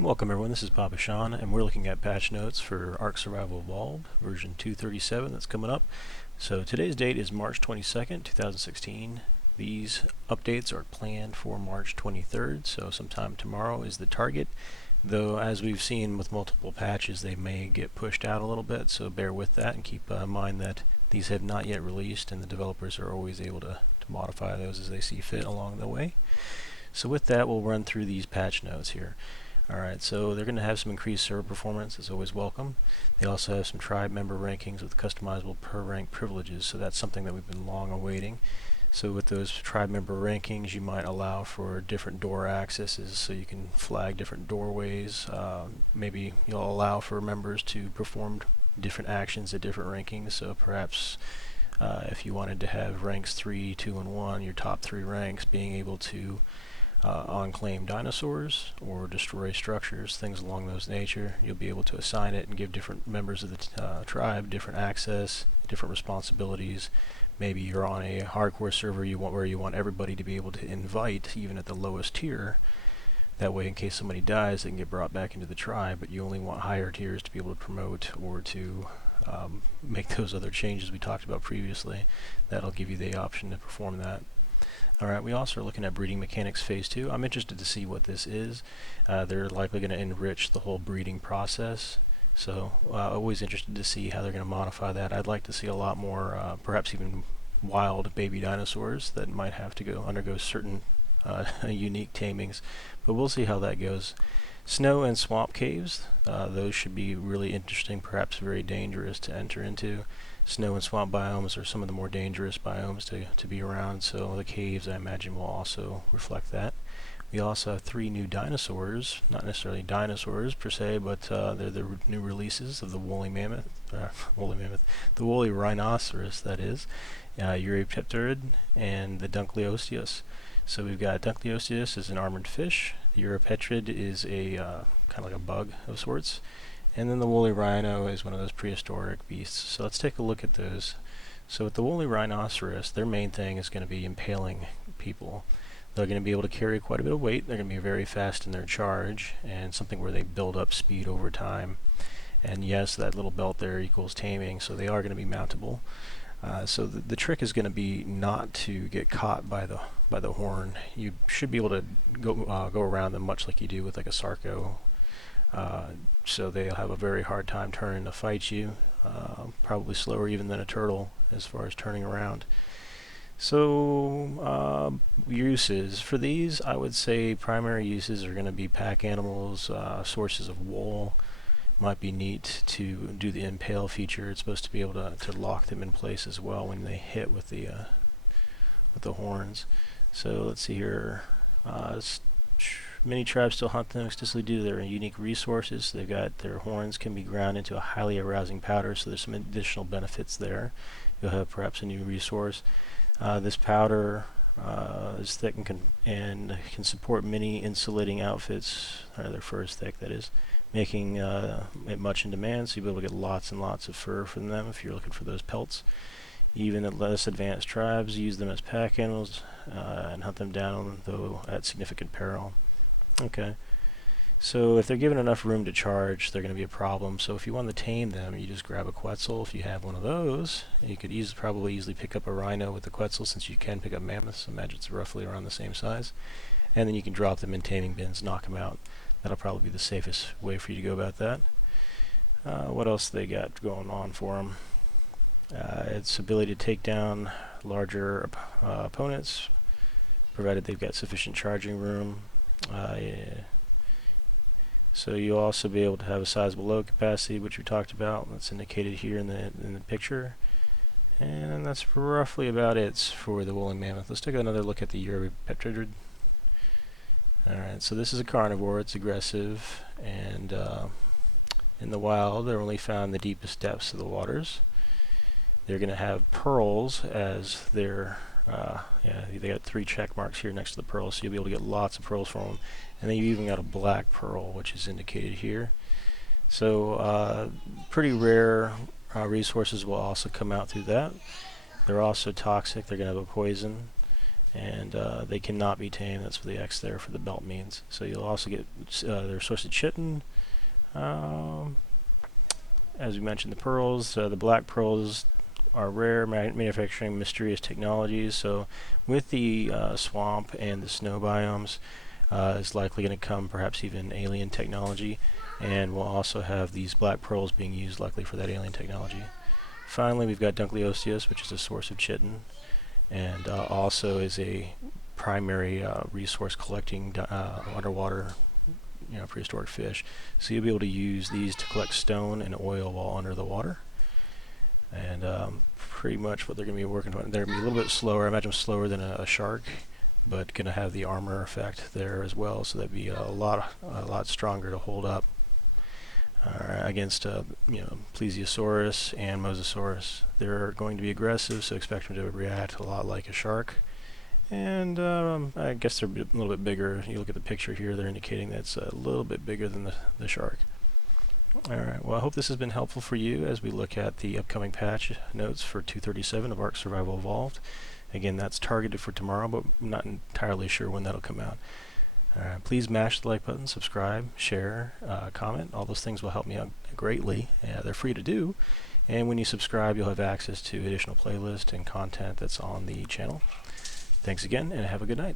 Welcome everyone, this is PapaSean, and we're looking at patch notes for ARK Survival Evolved, version 237 that's coming up. So today's date is March 22nd, 2016. These updates are planned for March 23rd, so sometime tomorrow is the target. Though, as we've seen with multiple patches, they may get pushed out a little bit, so bear with that and keep in mind that these have not yet released, and the developers are always able to modify those as they see fit along the way. So with that, we'll run through these patch notes here. Alright, so they're going to have some increased server performance, as always welcome. They also have some tribe member rankings with customizable per rank privileges, so that's something that we've been long awaiting. So with those tribe member rankings, you might allow for different door accesses, so you can flag different doorways. Maybe you'll allow for members to perform different actions at different rankings, so perhaps if you wanted to have ranks 3, 2, and 1, your top 3 ranks, being able to unclaim dinosaurs or destroy structures, things along those nature. You'll be able to assign it and give different members of the tribe different access, different responsibilities. Maybe you're on a hardcore server where you want everybody to be able to invite, even at the lowest tier. That way, in case somebody dies, they can get brought back into the tribe, but you only want higher tiers to be able to promote or to make those other changes we talked about previously. That'll give you the option to perform that. Alright, we also are looking at breeding mechanics phase 2. I'm interested to see what this is. They're likely going to enrich the whole breeding process. So, always interested to see how they're going to modify that. I'd like to see a lot more, perhaps even wild baby dinosaurs that might have to undergo certain unique tamings. But we'll see how that goes. Snow and swamp caves, those should be really interesting, perhaps very dangerous to enter into. Snow and swamp biomes are some of the more dangerous biomes to be around, so the caves, I imagine, will also reflect that. We also have 3 new dinosaurs, not necessarily dinosaurs per se, but they're the new releases of the woolly mammoth, the woolly rhinoceros, that is, Eurypterid, and the Dunkleosteus. So we've got Dunkleosteus is an armored fish, the Eurypterid is a kind of like a bug of sorts, and then the Wooly Rhino is one of those prehistoric beasts. So let's take a look at those. So with the Woolly Rhinoceros, their main thing is going to be impaling people. They're going to be able to carry quite a bit of weight. They're going to be very fast in their charge, and something where they build up speed over time. And yes, that little belt there equals taming, so they are going to be mountable. So the trick is going to be not to get caught by the horn. You should be able to go around them much like you do with like a Sarco. So they'll have a very hard time turning to fight you, probably slower even than a turtle as far as turning around. So uses for these, I would say primary uses are going to be pack animals, sources of wool. Might be neat to do the impale feature. It's supposed to be able to lock them in place as well when they hit with the horns. So let's see here. Many tribes still hunt them exclusively due to their unique resources. They've got their horns can be ground into a highly arousing powder, so there's some additional benefits there. You'll have perhaps a new resource. This powder is thick and can support many insulating outfits. Their fur is thick, that is, making it much in demand, so you'll be able to get lots and lots of fur from them if you're looking for those pelts. Even at less advanced tribes use them as pack animals and hunt them down, though at significant peril. Okay, so if they're given enough room to charge, they're going to be a problem. So if you want to tame them, you just grab a Quetzal. If you have one of those, you could probably easily pick up a Rhino with the Quetzal, since you can pick up mammoths. Imagine it's roughly around the same size. And then you can drop them in taming bins, knock them out. That'll probably be the safest way for you to go about that. What else they got going on for them? Its ability to take down larger opponents, provided they've got sufficient charging room. Yeah. So you'll also be able to have a sizable load capacity, which we talked about. That's indicated here in the picture. And that's roughly about it for the woolly mammoth. Let's take another look at the Eurypterid. Alright, so this is a carnivore. It's aggressive, and in the wild, they're only found in the deepest depths of the waters. They're going to have pearls as their they got 3 check marks here next to the pearls, so you'll be able to get lots of pearls from them. And then you even got a black pearl, which is indicated here. So pretty rare resources will also come out through that. They're also toxic. They're going to have a poison. and they cannot be tamed. That's what the X there for the belt means. So you'll also get their source of chitin. As we mentioned, the pearls, the black pearls are rare, manufacturing mysterious technologies. So with the swamp and the snow biomes, it's likely going to come perhaps even alien technology, and we'll also have these black pearls being used likely for that alien technology. Finally, we've got Dunkleosteus, which is a source of chitin, and also is a primary resource collecting underwater prehistoric fish. So you'll be able to use these to collect stone and oil while under the water. And pretty much what they're going to be working on, they're going to be a little bit slower. I imagine slower than a shark, but going to have the armor effect there as well. So that'd be a lot stronger to hold up against Plesiosaurus and Mosasaurus. They're going to be aggressive, so expect them to react a lot like a shark. And I guess they're a little bit bigger. You look at the picture here, they're indicating that's a little bit bigger than the shark. Alright, well I hope this has been helpful for you as we look at the upcoming patch notes for 237 of ARK Survival Evolved. Again, that's targeted for tomorrow, but I'm not entirely sure when that'll come out. Please mash the like button, subscribe, share, comment. All those things will help me out greatly. They're free to do. And when you subscribe, you'll have access to additional playlists and content that's on the channel. Thanks again, and have a good night.